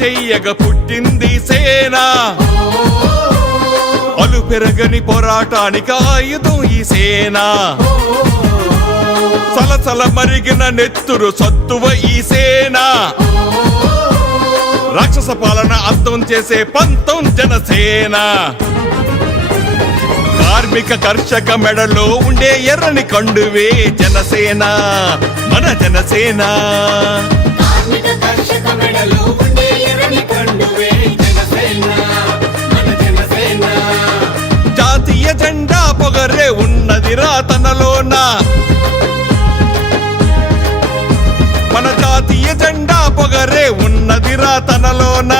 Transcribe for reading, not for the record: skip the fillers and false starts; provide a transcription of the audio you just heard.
చెయ్యగా పుట్టింది సేన. అలు పెరగని పోరాటానికి ఆయుధం ఈ సేన. సలసల మరిగిన నెత్తురు సత్తువ ఈ సేన. రాక్షస పాలన అంతం చేసే పంతం జనసేన. కార్మిక కర్షక మెడలో ఉండే ఎర్రని కండువే జనసేన, మన జనసేన. కార్మిక కర్షక మెడలో ఉండే ఎర్రని కండువే జనసేన, మన జనసేన. జాతీయ జెండా పొగరే ఉన్నదిరా తనలోన. మన జాతీయ జెండా పొగరే ఉన్నదిరా తనలోన.